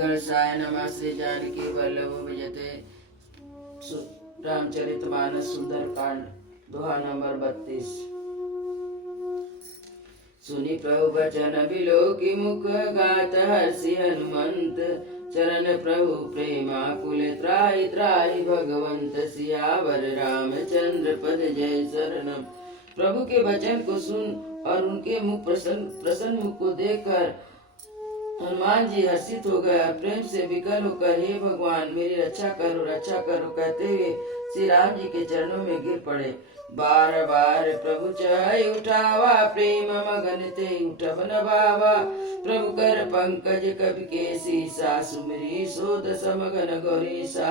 घर्षाय नमः। श्री जानकी वल्लभ विजयते रामचरितमानस सुंदर कांड दोहा नंबर 32। सुनि प्रभु बचन बिलोकी मुख गात हर्षि हनुमंत। चरण प्रभु प्रेमा कुल त्राहि त्राहि भगवंत। सियावर रामचंद्र पद जय शरणम। प्रभु के वचन को सुन और उनके मुख प्रसन्न मुख को देखकर हनुमान जी हर्षित हो गया। प्रेम से विकल होकर हे भगवान मेरी रक्षा करो कहते हुए श्री राम जी के चरणों में गिर पड़े। बार बार प्रभु चाहे उठावा प्रेम मगन ते उठब न बावा। प्रभु कर पंकज कवि के सीसा सुमरी सोद समगन गौरीसा।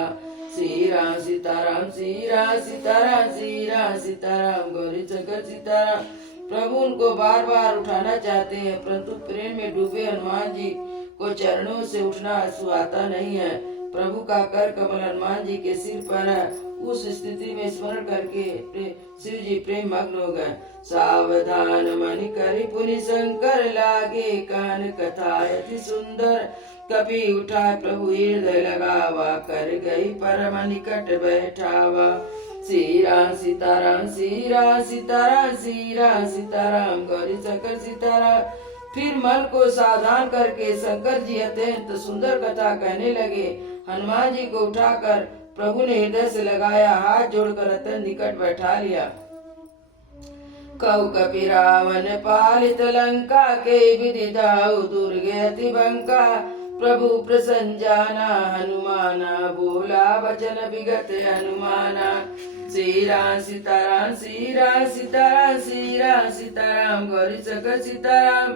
श्री राम सीताराम श्री राम सीताराम श्री राम सीताराम गौरी शंकर सीताराम। प्रभु उनको बार बार उठाना चाहते हैं परंतु प्रेम में डूबे हनुमान जी को चरणों से उठना सुहाता नहीं है। प्रभु का कर कमल हनुमान जी के सिर पर है। उस स्थिति में स्मरण करके शिव जी प्रेम मग्न हो गए। सावधान मन करि पुनि शंकर लागे कान कथा अति सुंदर। कपि उठा प्रभु हृदय लगावा कर गई परम निकट बैठावा। श्री राम सीताराम श्री राम सीताराम श्री राम सीताराम गौरी शंकर सीताराम। फिर मन को सावधान करके शंकर जी अत्यंत सुंदर कथा कहने लगे। हनुमान जी को उठाकर प्रभु ने हृदय से लगाया, हाथ जोड़कर अत्यंत निकट बैठा लिया। कहु कपि रावण पालित लंका के विधि दाऊ दुर्गे अति बंका। प्रभु प्रसन्न जाना हनुमाना बोला वचन विगत हनुमाना। श्री राम सीताराम श्री राम सीताराम श्री राम सीताराम गौरी शंकर सीताराम।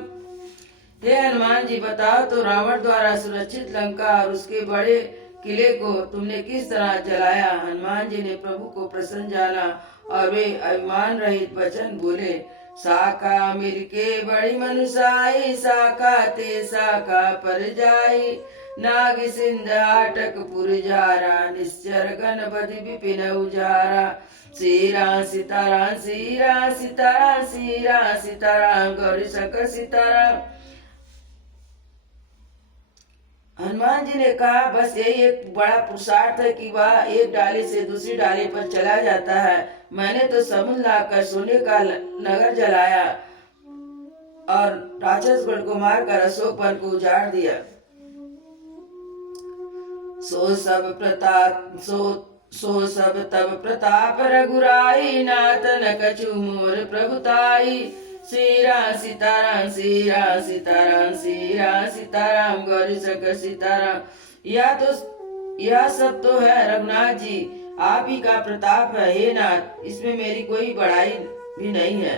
हे हनुमान जी बताओ तो रावण द्वारा सुरक्षित लंका और उसके बड़े किले को तुमने किस तरह जलाया। हनुमान जी ने प्रभु को प्रसन्न जाना और वे अभिमान रहित वचन बोले। साका मिलके बड़ी मनुषाई साका ते साका पर जाई। नाग सिंध हाटक पुरजारा निश्चर गणपति विपिन उजारा। श्री राम सीताराम श्री राम सीताराम श्री राम सीताराम गौरी शंकर सीताराम। हनुमान जी ने कहा बस यही एक बड़ा पुरुषार्थ है कि वह एक डाली से दूसरी डाली पर चला जाता है। मैंने तो समुद्र लाकर सोने का नगर जलाया और राक्षस गण को मारकर अशोक वन को उजाड़ दिया। सो सब तब प्रताप रघुराई नाथ न कछु मोर प्रभुताई। श्री राम सीताराम श्री राम सीताराम श्री राम सीताराम गौरी शंकर सीताराम। यह सब तो है रघुनाथ जी, आप ही का प्रताप है हे नाथ, इसमें मेरी कोई बड़ाई भी नहीं है।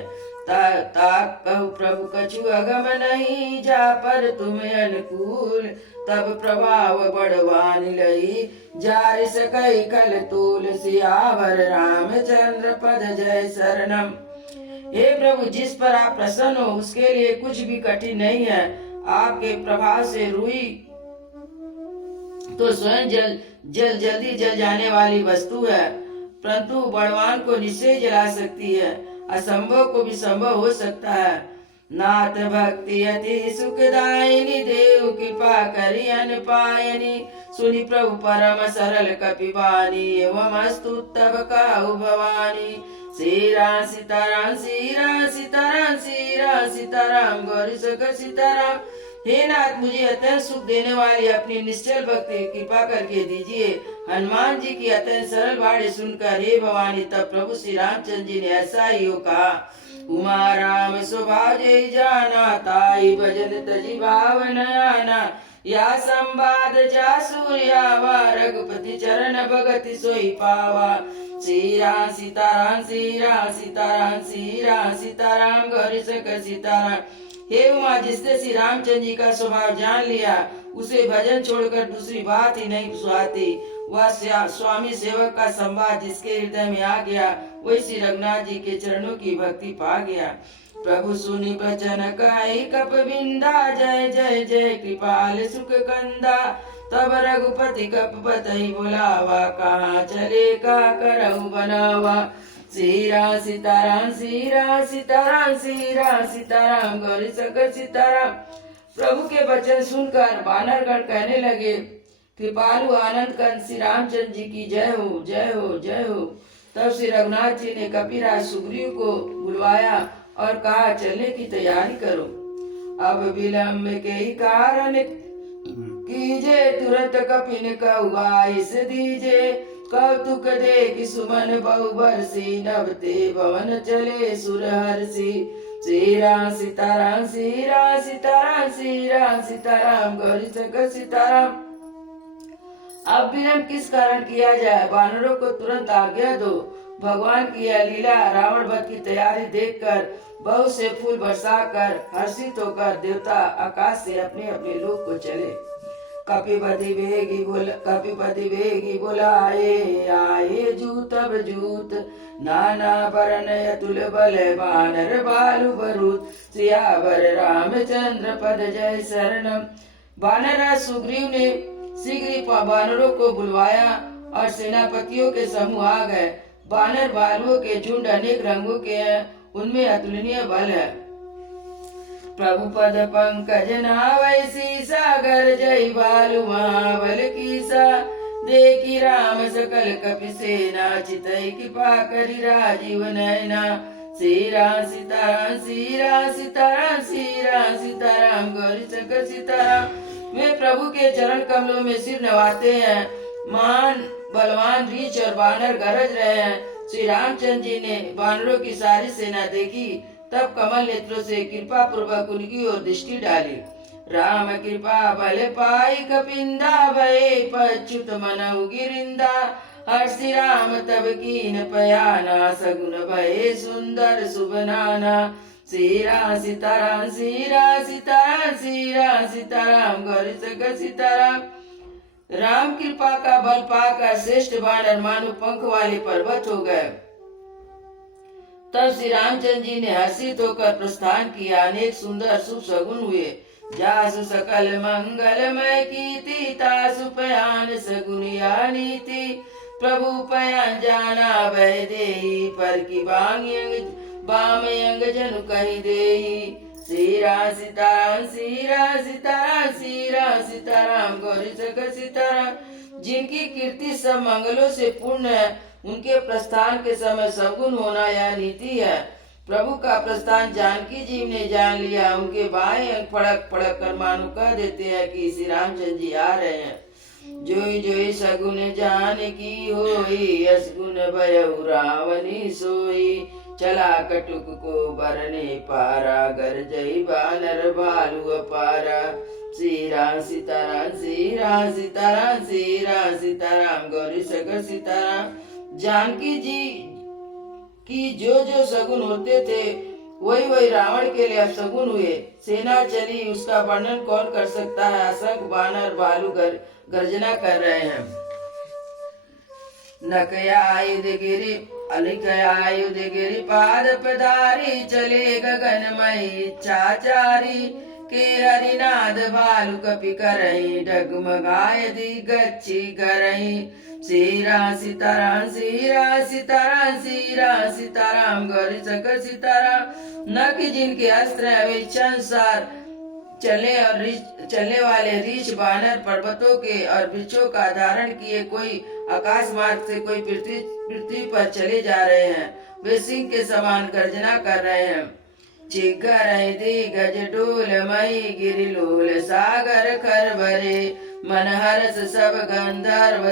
ताक कहु प्रभु कछु अगम नहीं जा पर तुम्हें अनुकूल। तब प्रभाव बढ़वान लई जार सकई कल तूल। सियावर रामचंद्र पद जय शरणम। हे प्रभु जिस पर आप प्रसन्न हो उसके लिए कुछ भी कठिन नहीं है। आपके प्रभाव से रुई तो स्वयं जल्दी जल जाने वाली वस्तु है परंतु बलवान को निश्चय जला सकती है। असंभव को भी संभव हो सकता है। नाथ भक्ति अति सुखदायिनी देव कृपा करि अन पायनी। सुनि प्रभु परम सरल कपिवानी एवं अस्तु तब कहु भवानी। श्री राम सीताराम श्री राम सीताराम श्री राम सीताराम गौरी शंकर सीताराम। हे नाथ मुझे अत्यंत सुख देने वाली अपनी निश्चल भक्ति कृपा करके दीजिए। हनुमान जी की अत्यंत सरल वाणी सुनकर हे भवानी तब प्रभु श्री रामचंद्र जी ने ऐसा ही हो कहा। उमा राम स्वभाव जय जाना ताई भजन तजी भावन आना। या संवाद जा सूर्यावा रघुपति चरण भगति सोई पावा। श्री राम सीताराम श्री राम सीताराम श्री राम सीताराम गौरी शंकर सीताराम। हे उमा जिसने श्री रामचंद्र जी का स्वभाव जान लिया उसे भजन छोड़कर दूसरी बात ही नहीं सुहाती। वह स्वामी सेवक का संवाद जिसके हृदय में आ गया वही श्री रघुनाथ जी के चरणों की भक्ति पा गया। प्रभु सुनि बचन कहि कप बिंदा जय जय जय कृपाल सुख कंदा। तब रघुपति कप बतहि बुलावा कहाँ चले का करहु बनावा। श्री राम सीताराम श्री राम सीताराम श्री राम सीताराम गौरी शंकर सीताराम। प्रभु के वचन सुनकर वानरगण कहने लगे, कृपालु आनंद कंद श्री रामचंद्र जी की जय हो, जय हो, जय हो। तब श्री रघुनाथ जी ने कपिराज सुग्रीव को बुलवाया और कहा, चलने की तैयारी करो। अब विलम्ब के कारण कीजे, तुरंत कपिन कहुआइस दीजे। कौतुक देख सुमन बहु बरसी, नभते भवन चले सुर हर्षि। श्री राम सीताराम, श्री राम सीताराम, श्री राम सीताराम, गौरी शंकर सीताराम। अब विलम्ब किस कारण किया जाए, वानरों को तुरंत आज्ञा दो। भगवान की यह लीला रावण वध की तैयारी देखकर बहुत से फूल बरसाकर हर्षित होकर देवता आकाश से अपने अपने लोक को चले। कपिपति वेगी बुलाए, आए जूत अब जूत, नाना वरण अतुल बल, बानर बालु बरूद। सियावर रामचंद्र पद जय शरणम। वानर सुग्रीव ने शीघ्र ही वानरों को बुलवाया और सेनापतियों के समूह आ गए। वानर बालुओं के झुंड अनेक रंगों के हैं, उनमें अतुलनीय बल है। प्रभु पद पंकज नावैसी, सागर जय बालु महाबल कीसा। देखी राम सकल कपि सेना, चितई कृपा करी राजीव नयना। श्री राम सीताराम, श्री राम सीताराम, श्री राम सीताराम, गौरी शंकर सीताराम। वे प्रभु के चरण कमलों में सिर नवाते हैं। मान बलवान रीछ और वानर गरज रहे हैं। श्री रामचंद्र जी ने वानरों की सारी सेना देखी, तब कमल नेत्रों से कृपा पूर्वक उनकी ओर दृष्टि डाली। राम कृपा बल पाई, कपिंदा भये पच्युत मनहु गिरिंदा। हर्षि राम तब कीन पयाना, सगुन भये सुंदर शुभ नाना। श्री राम सीताराम, श्री राम सीताराम, श्री राम सीताराम, गौरी शंकर सीताराम। राम कृपा का बल पाकर श्रेष्ठ वानर मानो पंख वाले पर्वत हो गए। तब श्री रामचंद्र जी ने हर्षित होकर प्रस्थान किया। अनेक सुंदर शुभ सगुन हुए। जासु सकल मंगलमय कीर्ति, तासु पयान सगुन या नीति। प्रभु पयान जाना भय देहि, पर की बाम अंग जनु कहि देहि। श्री राम सीताराम, श्री राम सीताराम, श्री राम सीताराम, गौरी शंकर सीताराम। जिनकी कीर्ति सब मंगलों से पूर्ण है, उनके प्रस्थान के समय सगुन होना यह नीति है। प्रभु का प्रस्थान जानकी जी ने जान लिया। उनके बाएं अंग फड़क फड़क कर मानो कह देते हैं कि श्री रामचंद्र जी आ रहे हैं। जोई जोई सगुन जान की होई, असगुन भयउ रावणी सोई। चला कटुक को बरने पारा, गरजई बानर भालु अपारा। श्री राम सीताराम, श्री राम सीताराम, श्री राम सीताराम, गौरी शंकर सीताराम। जानकी जी की जो जो सगुन होते थे, वही वही रावण के लिए अपसगुन हुए। सेना चली, उसका वर्णन कौन कर सकता है। असंख्य बानर भालू गर्जना कर रहे हैं। नकया आयुध गिरी अलिकया आयुध गिरी, पाद पधारी चले गगनमयी। इच्छाचारी के हरिनाद भालु कपि करही, डगमगाय दिगच्छी करही। श्री राम सीताराम, श्री राम सीताराम, श्री राम सीताराम, गौरी शंकर सीताराम। न कि जिनके अस्त्र है वे इच्छानुसार चलने वाले रीछ बानर पर्वतों के और वृक्षों का धारण किए कोई आकाश मार्ग से कोई पृथ्वी पर चले जा रहे हैं। वे सिंह के समान गर्जना कर रहे हैं। चिगर दिगज डोल मई गिरिलोल, सागर खर भरे। मन हरस सब गंधर्व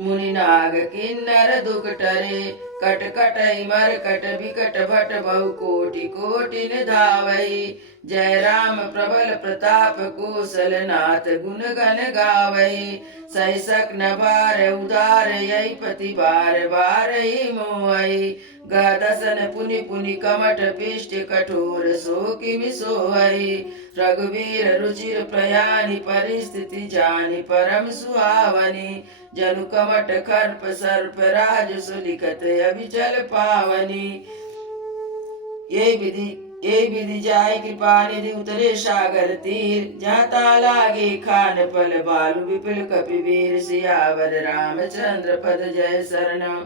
मुनि नाग किन्नर दुख टरे। कट कट मर कट विकट भट बहु कोटि कोटि धावई। जय राम प्रबल प्रताप कौशल नाथ, गुण गण गावई। सही सक न बार उदार, यही पति बार बार ही मोहई। गदसन पुनि पुनि कमठ पिष्ट, कठोर सो किमि सोहई। रघुवीर रुचिर प्रयानि, परिस्थिति जानि परम सुहावनी। जनु कमठ खर्प सर्प राज, सुलिखत अभिचल पावनी। ये विधि जाय कृपा निधि, उतरे सागर तीर। जाता लागे खान पल, बालु विपुल कपिवीर। सियावर रामचंद्र पद जय शरणम।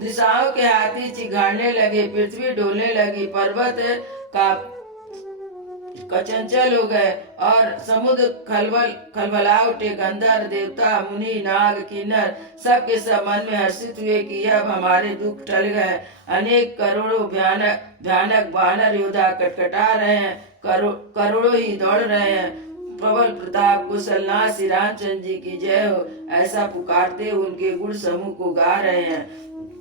दिशाओं के हाथी चिघाड़ने लगे, पृथ्वी डोलने लगी, पर्वत का चंचल हो गए और समुद्र खलबला उठे। गंधर्व देवता मुनि नाग किन्नर सब के सब मन में हर्षित हुए कि अब हमारे दुख टल गए। अनेक करोड़ों भयानक भयानक वानर योद्धा कटकटा रहे हैं, करोड़ों ही दौड़ रहे हैं। प्रबल प्रताप कुशलनाथ श्री रामचंद्र जी की जय हो ऐसा पुकारते उनके गुण समूह को गा रहे हैं।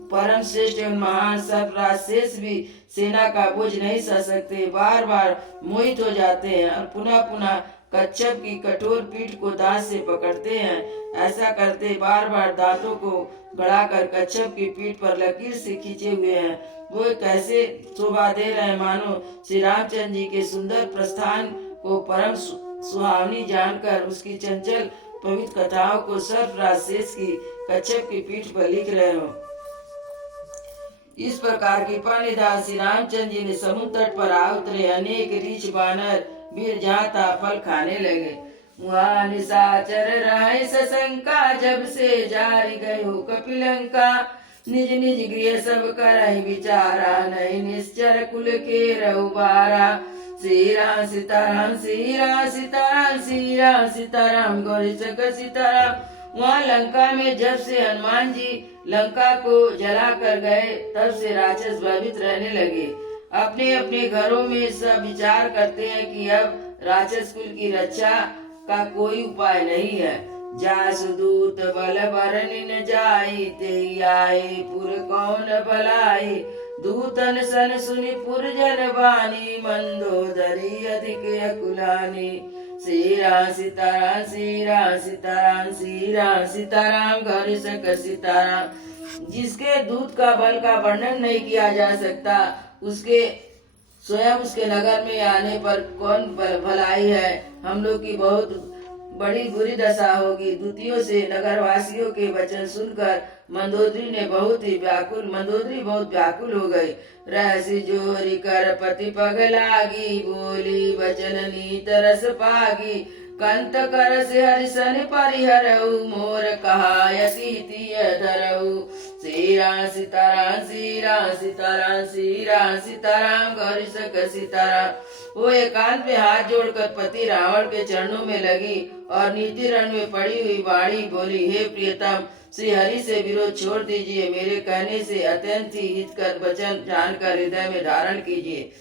परम श्रेष्ठ एवं महान सर्वराज शेष भी सेना का बोझ नहीं सह सकते, बार बार मोहित हो जाते हैं और पुनः पुनः कच्छप की कठोर पीठ को दांत से पकड़ते हैं। ऐसा करते बार बार दांतों को गड़ाकर कच्छप की पीठ पर लकीर से खींचे हुए हैं। वो कैसे शोभा दे रहे हैं, मानो श्री रामचंद्र जी के सुंदर प्रस्थान को परम सुहावनी जानकर उसकी चंचल पवित्र कथाओं को सर्वराज शेष की कच्छप की पीठ पर लिख रहे हो। इस प्रकार कृपा निधान श्री रामचंद्र जी ने समुद्र तट पर आ उतरे। अनेक रीछ बानर वीर जहाँ था फल खाने लगे। वहाँ निशाचर रहे सशंका, जब से जारी गए हो कपिलंका। निज निज गृह सब करहि विचारा, नहीं निश्चर कुल के रहु बारा। श्री राम सीताराम श्री राम सीताराम श्री राम सीताराम गौरी शंकर सीताराम। वहाँ लंका में जब से हनुमान जी लंका को जला कर गए तब से राक्षस भयभीत रहने लगे। अपने अपने घरों में सब विचार करते हैं कि अब राक्षस कुल की रक्षा का कोई उपाय नहीं है। जासु दूत बल बरनि न जाई, ते आए पुर कौन भलाई। दूतन सन सुनि पुर जन बानी, मंदोदरी अधिक अकुलानी। श्री राम सीताराम श्री राम सीताराम श्री राम सीताराम गौरी शंकर सीताराम। जिसके दूत का बल का वर्णन नहीं किया जा सकता, उसके स्वयं उसके नगर में आने पर कौन भलाई है। हम लोग की बहुत बड़ी बुरी दशा होगी। दूतियों से नगरवासियों के वचन सुनकर मंदोदरी बहुत व्याकुल हो गई। रहसी जोरी कर पति पग लागी, बोली वचन नीत रस पागी। कंत कर से हरिशन परिहरऊ, मोर कहा यति धरऊ। श्री राम सीताराम श्री राम सीताराम श्री राम सीताराम गौरी शंकर सीताराम। वो एकांत में हाथ जोड़कर पति रावण के चरणों में लगी और नीति रण में पड़ी हुई बाणी बोली, हे प्रियतम, श्री हरि से विरोध छोड़ दीजिए। मेरे कहने से अत्यंत ही हितकर वचन जानकर हृदय में धारण कीजिए।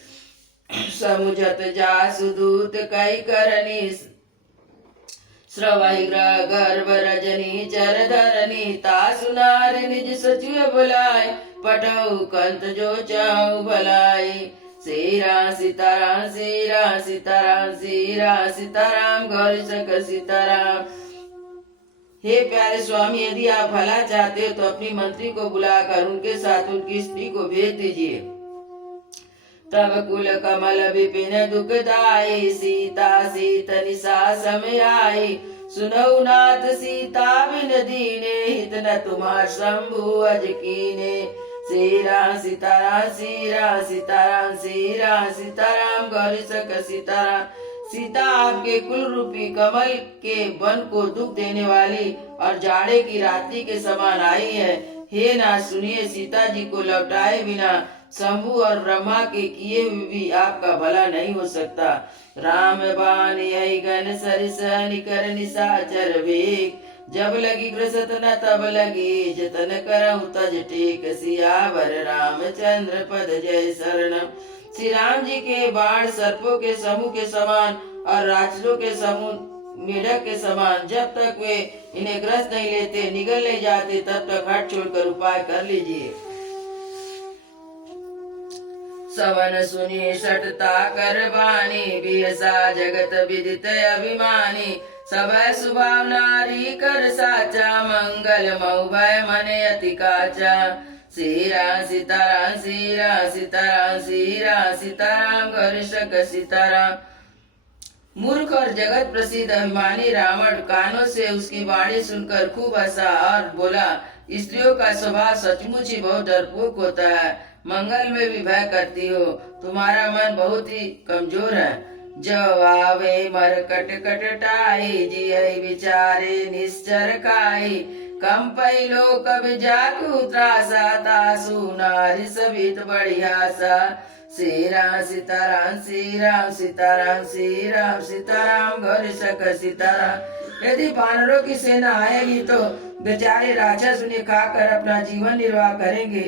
समुझत जासु दूत कई करनी, श्रवहि गर्भ रजनी चर धरनी। तासु नारी निज सचिव बुलाए, पटऊ कंत जो चाहु भलाई। श्री राम सीताराम श्री राम सीताराम श्री राम सीताराम गौरी शंकर सीताराम। हे प्यारे स्वामी, यदि आप भला चाहते हो तो अपनी मंत्री को बुलाकर उनके साथ उनकी स्त्री को भेज दीजिए। तब कुल कमल विपिन दुखदाई, सीता सीत निशा समय आई। सुनऊ नाथ सीता बिन दीने, हित न तुम्हार शंभु अज कीने। श्री राम सीताराम श्री राम सीताराम श्री राम सीताराम गौरी शंकर सीताराम। सीता आपके कुल रूपी कमल के वन को दुख देने वाली और जाड़े की रात्रि के समान आई है। हे नाथ सुनिए, सीता जी को लौटाए बिना शंभु और ब्रह्मा के किए हुए भी आपका भला नहीं हो सकता। राम बाण यही गन सरिस निकर निशाचर वेग, जब लगी ग्रसत न तब लगी जतन करहु तज टेक। सियावर रामचंद्र पद जय शरणम। श्री राम जी के बाण सर्पों के समूह के समान और राक्षसों के समूह मेढक के समान, जब तक वे इन्हें ग्रस्त नहीं लेते निगल नहीं जाते तब तक हट छोड़कर उपाय कर लीजिए। सवन सुनी सटता कर बानी, बिहसा जगत विदित अभिमानी। सब सुभाव नारी कर साचा, मंगल मऊ भय मन अति काचा। श्री राम सीताराम श्री राम सीताराम श्री राम सीताराम गौरी शंकर सीताराम। मूर्ख और जगत प्रसिद्ध अभिमानी रावण कानों से उसकी वाणी सुनकर खूब हंसा और बोला, स्त्रियों का स्वभाव सचमुच ही बहुत डरपोक होता है। मंगल में भी भय करती हो, तुम्हारा मन बहुत ही कमजोर है। जब आवे मरकट कटटाई, जियहि विचारे निश्चर खाई। कंपई लोक जागु त्रासा, तासु नारी सबित बढ़ियासा। श्री राम सीताराम श्री राम सीताराम श्री राम सीताराम गौरी शंकर सीताराम। यदि वानरों की सेना आएगी तो बेचारे राक्षस उन्हें खाकर अपना जीवन निर्वाह करेंगे।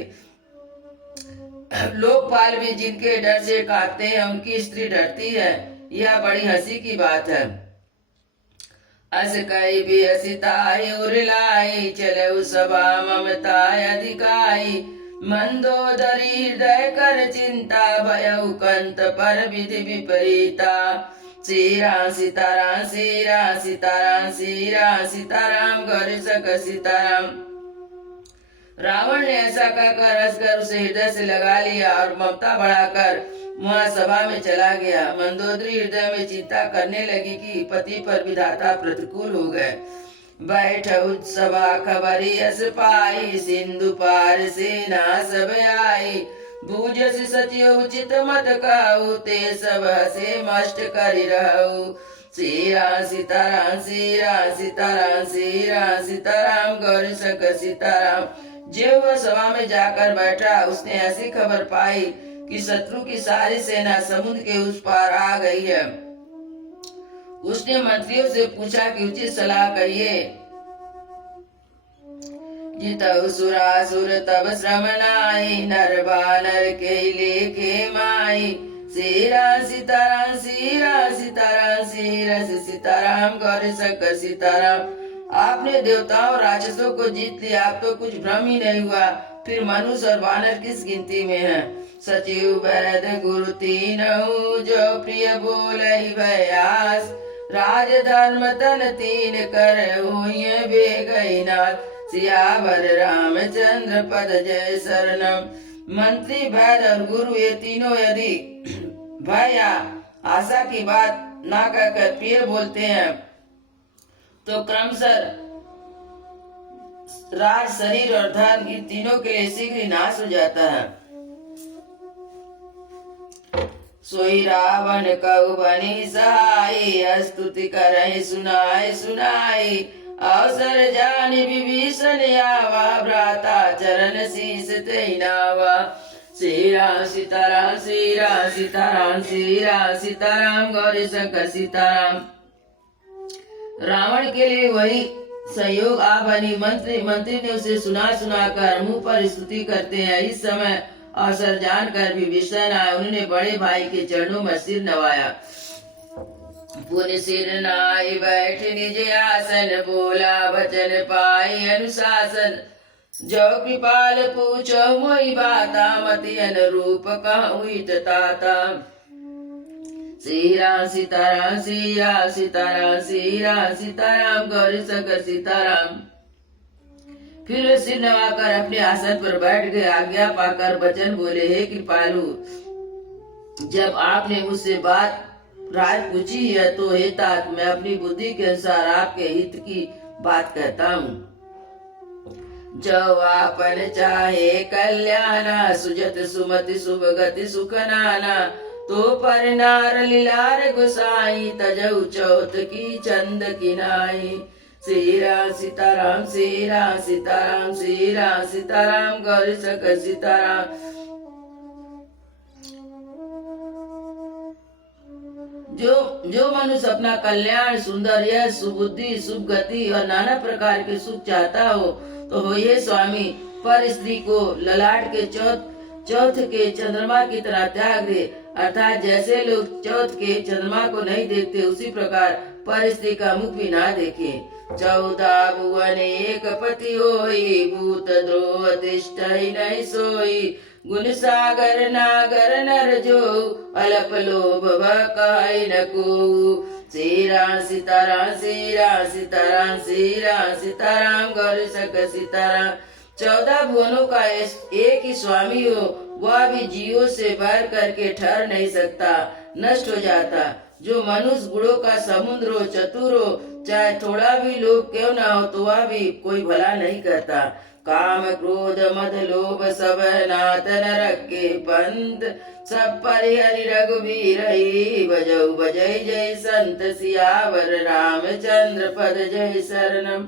लोकपाल भी जिनके डर से कांपते हैं उनकी स्त्री डरती है। यह बड़ी हंसी की बात है। अस कई भी हसिताई उरलाई चले सभा ममता अधिकाई। मंदोदरी हृदय कर चिंता भयउ कंत पर विधि विपरीता। श्री राम सीताराम श्री राम सीताराम श्री राम सीताराम गौरी शंकर सीताराम। रावण ने ऐसा कहकर हंसकर उसे हृदय से लगा लिया और ममता बढ़ाकर महासभा में चला गया। मंदोदरी हृदय में चिंता करने लगी कि पति पर विधाता प्रतिकूल हो गए। बैठ सभा खबरी अस पाई सिंधु पार सेना सब आई। बूझस सचिव उचित मत कहू ते सब हसे मष्ट करि रहू। श्री राम सीताराम श्री राम सीताराम श्री राम सीताराम गौरी शंकर सीताराम। जो वह सभा में जाकर बैठा उसने ऐसी खबर पाई कि शत्रु की सारी सेना समुद्र के उस पार आ गई है। उसने मंत्रियों से पूछा कि उचित सलाह कहिए। जितऊ सुरासुर तब श्रम नाई नर बानर के लेखे माई। श्री राम सीताराम श्री राम सीताराम श्री रस सीताराम गौरी शंकर सीताराम। आपने देवताओं और राक्षसों को जीत लिया, अब तो कुछ भ्रम ही नहीं हुआ। फिर मनुष्य और वानर किस गिनती में हैं? सचिव वैद गुरु तीनऊ जो प्रिय बोलहि भयास। राज धर्म तन तीन कर होइए बेगई नाथ। सियावर रामचंद्र पद जय शरणम। मंत्री वैद और गुरु ये तीनों यदि भय या आशा की बात ना कहकर प्रिय बोलते हैं तो क्रमशः राज शरीर और धन इन तीनों के लिए शीघ्र ही नाश हो जाता है। सोई रावण कहु बनी सहाय स्तुति करहि सुनाय सुनाई। अवसर जानि विभीषण आवा भ्राता चरण शीस तेहि नावा। श्री राम सीताराम श्री राम सीताराम श्री राम सीताराम गौरी शंकर सीताराम। रावण के लिए वही सहयोग आ बनी। मंत्री ने उसे सुना कर मुंह पर स्तुति करते हैं। इस समय अवसर जानकर विभीषण आए, उन्होंने बड़े भाई के चरणों में सिर नवाया। पुन सिर नाई बैठ निज आसन बोला वचन पाई अनुशासन। जो कृपाल पूछो मोहि बाता मति अनुरूप कहूँ हित ताता। श्री राम सीताराम श्री राम सीताराम श्री राम सीताराम गौरी शंकर सीताराम। फिर वे सिर नवाकर अपने आसन पर बैठ गए। आज्ञा पाकर वचन बोले, हे कृपालु, जब आपने मुझसे बात राज पूछी है तो हे तात, मैं अपनी बुद्धि के अनुसार आपके हित की बात कहता हूँ। जो आपन चाहे कल्याणा सुजत सुमति शुभ गति सुख नाना। तो पर नार लीलार गोसाई तजऊ चौथ की चंद किनाई। श्री राम सीताराम श्री राम सीताराम श्री राम सीताराम गौरी शंकर सीताराम। जो मनुष्य अपना कल्याण, सुंदर यश, सुबुद्धि, शुभ गति और नाना प्रकार के सुख चाहता हो तो ये स्वामी पर स्त्री को ललाट के चौथ के चंद्रमा की तरह त्याग दे। अर्थात जैसे लोग चौथ के चंद्रमा को नहीं देखते उसी प्रकार पर स्त्री का मुख भी ना देखे। 14 भुवन एक पति होई भूत द्रोह तिष्ठहि नहीं सोई। गुण सागर नागर नर जो अलप लोभ कहै न को। श्री राम सीताराम श्री राम सीताराम श्री राम सीताराम गौरी शंकर सीताराम। 14 भुवनों का एक ही स्वामी हो, वह भी जीवों से बैर करके ठहर नहीं सकता, नष्ट हो जाता। जो मनुष्य गुणों का समुद्र हो, चतुर हो, चाहे थोड़ा भी लोभ क्यों ना हो तो वह भी कोई भला नहीं करता। काम क्रोध मद लोभ सब नाथ नरक के पंथ। सब परिहरि रघुवीर बजऊ बजय जय संत। सियावर रामचंद्र पद जय शरणम।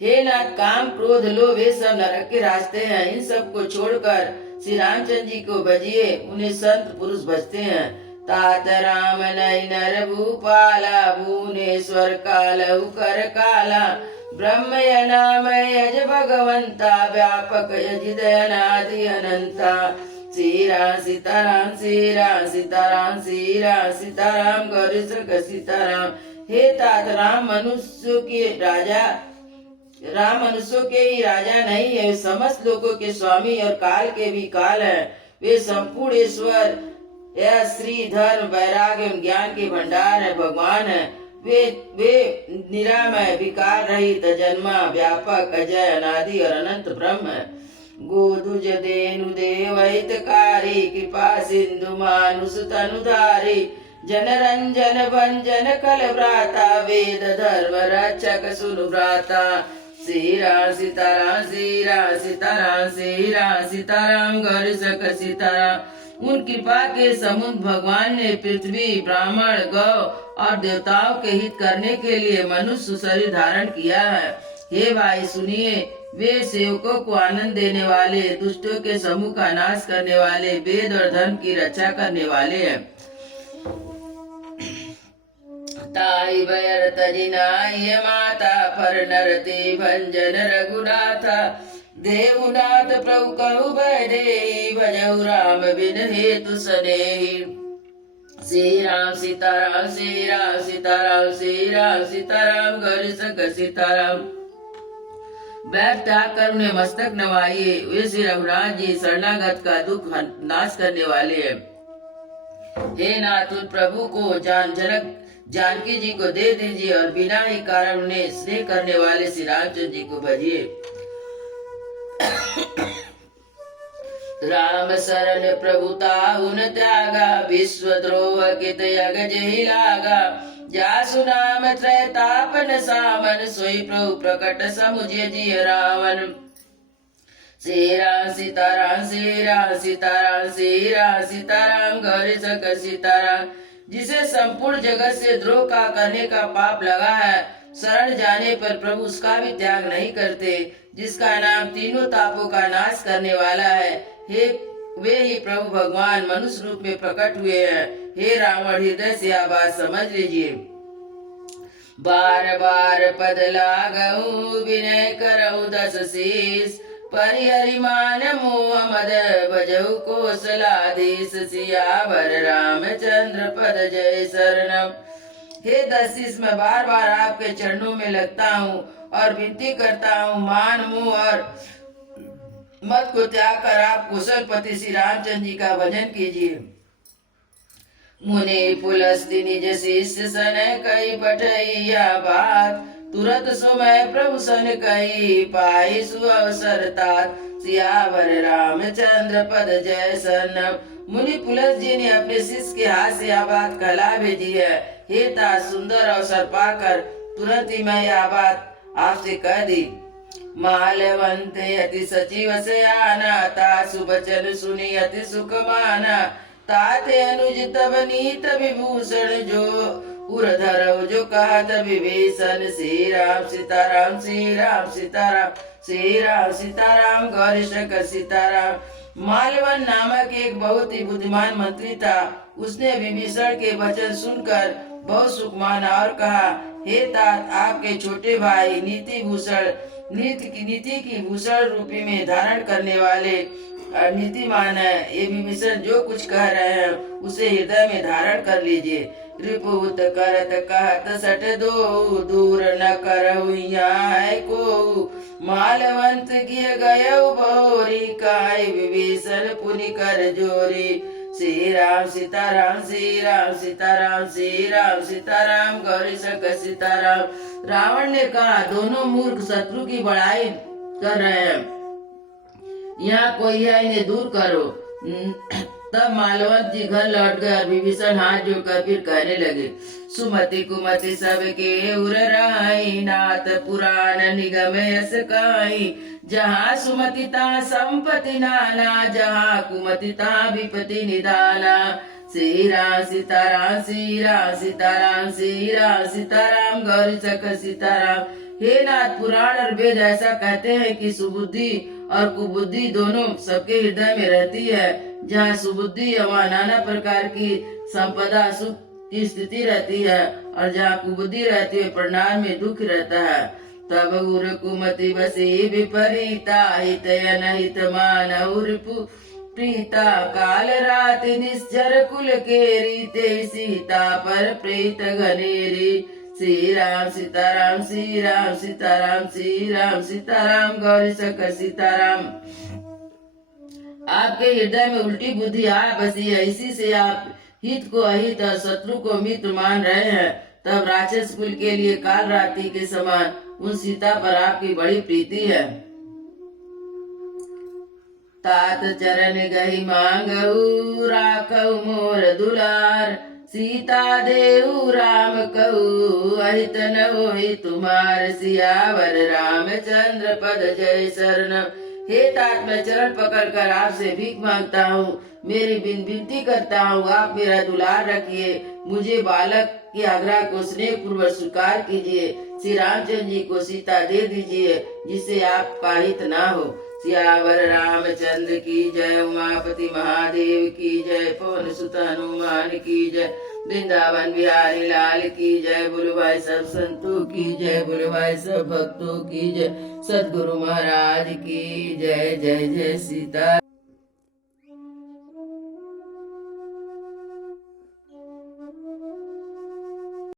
हे नाथ, काम क्रोध लोभ ये सब नरक के रास्ते हैं। इन सब को छोड़कर श्री रामचंद्र जी को भजिए, उन्हें संत पुरुष भजते हैं। तात राम नई नर भूपाला, भुवनेश्वर कालहु कर काला। ब्रह्म नाम यज भगवंता, व्यापक यजिद अनादि अनंता। श्री राम सीताराम, श्री राम सीताराम, श्री राम सीताराम, गौरी सक सीताराम। हे तात, राम मनुष्यों के ही राजा नहीं है, समस्त लोगों के स्वामी और काल के भी काल है। वे संपूर्ण ईश्वर या श्री धर्म वैराग्य एवं ज्ञान के भंडार है, भगवान है। वे निरामय विकार रहित जन्मा व्यापक अजय अनादि और अनंत ब्रह्म है। गोदुज देनु देवहितकारी, कृपा सिंधु मानुष तनुधारी। जनरंजन भंजन कल व्राता, वेद धर्म रक्षक सुनु व्राता। श्री राम सीताराम, श्री राम सीताराम, श्री राम सीताराम, गौरी सक सीताराम। उन कृपा के समुद्र भगवान ने पृथ्वी, ब्राह्मण, गौ और देवताओं के हित करने के लिए मनुष्य शरीर धारण किया है। हे भाई सुनिए, वे सेवकों को आनंद देने वाले, दुष्टों के समूह का नाश करने वाले, वेद और धर्म की रक्षा करने वाले हैं। ताई भयर तजिनाय माता, पर नरती भंजन रघुनाथा। देवनाथ प्रभु कहु बदेहि, भजहु राम बिन हेतु सनेहि। श्री राम सीताराम, श्री राम सीताराम, श्री राम सीताराम, गौरी सक सीताराम। बैठ त्याग कर उन्हें मस्तक नवाइए, वे श्री रघुनाथ जी शरणागत का दुख नाश करने वाले हैं। हे नाथ, उन प्रभु को जनक जानकी जी को दे दीजिए और बिना ही कारण उन्हें स्नेह करने वाले श्री रामचंद्र जी को भजिए। राम शरण प्रभुता उन त्यागा, विश्व द्रोह कित यग जहि लागा। जासु नाम त्रैतापन सामन, सोई प्रभु प्रकट समुझे जिय रावण। श्री राम सीताराम, श्री राम सीताराम, श्री राम सीताराम, गौरी सक सीताराम। जिसे संपूर्ण जगत से द्रोह का करने का पाप लगा है, शरण जाने पर प्रभु उसका भी त्याग नहीं करते। जिसका नाम तीनों तापों का नाश करने वाला है, वे ही प्रभु भगवान मनुष्य रूप में प्रकट हुए हैं। हे रावण, हृदय से यह बात समझ लीजिए। बार बार पद लागहु, विनय करहु दस शीस। परिहरि मान मोह मद, भजहु कौशलाधीश। सियावर रामचंद्र पद जय शरणम। हे दशीष, मैं बार बार आपके चरणों में लगता हूँ और विनती करता हूँ, मान मोह और मत को त्याग कर आप कुशलपति श्री रामचंद्र जी का भजन कीजिए। मुनि पुलस्ति निज शिष्य सन, कई पठैया बात। तुरत सुमय प्रभु सन कही, पाई सुअवसर तात। सियावर रामचंद्र पद जय शरणम। मुनि पुलस जी ने अपने शिष्य के हाथ से यह बात कहला भेजी है। हे तात, सुंदर अवसर पाकर तुरंत ही मैं यह बात आपसे कह दी। मालवंत अति सचिव से आना, तासु बचन सुनी अति सुख माना। ताते अनुज तब नीत विभूषण, जो उर्धर जो कहत विभीषण। श्री राम सीताराम, श्री राम सीताराम, श्री राम सीताराम, गौरी शंकर सीताराम। मालवन नामक एक बहुत ही बुद्धिमान मंत्री था। उसने विभीषण के वचन सुनकर बहुत सुख माना और कहा, हे तात, आपके छोटे भाई नीति की भूषण रूपी में धारण करने वाले नीतिमान है। ये विभीषण जो कुछ कह रहे हैं उसे हृदय में धारण कर लीजिए। रिपुत करत कहत सठ दो, दूर न करहु यहाँ है को। मालवंत गिय गयउ बहोरी, काय विभीषण पुनि कर जोरी। श्री राम सीताराम, श्री राम सीताराम, श्री राम सीताराम, गौरी शंकर सीताराम। रावण ने कहा, दोनों मूर्ख शत्रु की बड़ाई कर रहे हैं, यहाँ कोई है, इन्हें दूर करो। तब मालवंत जी घर लौट गए और विभीषण हाथ जोड़कर फिर कहने लगे, सुमति कुमति सबके उर राई, नाथ पुराण निगम यस काई। जहाँ सुमति तहाँ संपत्ति नाना, जहाँ कुमति तहाँ विपत्ति निदाना। श्री राम सीताराम, श्री राम सीताराम, श्री राम सीताराम, गौरी शंकर सीताराम। हे नाथ, पुराण और वेद ऐसा कहते हैं कि सुबुद्धि और कुबुद्धि दोनों सबके हृदय में रहती है। जहाँ सुबुद्धि है वहाँ नाना प्रकार की संपदा सुख की स्थिति रहती है, और जहाँ कुबुद्धि रहती है परिणाम में दुख रहता है। तब उर कुमति बसी विपरीता, हित अनहित मानउर प्रीता, काल रात निश्चर कुल के रीते, सीता पर प्रेत घनेरी। श्री राम सीताराम, श्री राम सीताराम, श्री राम सीताराम, गौरी शंकर सीताराम। आपके हृदय में उल्टी बुद्धि आ बसी है, इसी से आप हित को अहित और शत्रु को मित्र मान रहे हैं। तब राक्षस कुल के लिए काल रात्रि के समान उन सीता पर आपकी बड़ी प्रीति है। तात चरण गही मांगऊ, राखऊ मोर दुलार, सीता देहु राम कहू, अहित न होई तुम्हार। सियावर रामचंद्र पद जय शरणम। हे तात, मैं चरण पकड़कर आपसे भीख मांगता हूँ, मेरी विनती करता हूँ, आप मेरा दुलार रखिए, मुझे बालक की आग्रह को स्नेह पूर्वक स्वीकार कीजिए। श्री रामचंद्र जी को सीता दे दीजिए, जिससे आपका हित ना हो। सियावर रामचंद्र की जय, उमापति महादेव की जय, पवन सुत हनुमान की जय, वृंदावन बिहारी लाल की जय। बोलो भाई सब संतों की जय, बोलो भाई सब भक्तों की जय, सदगुरु महाराज की जय। जय जय सीता।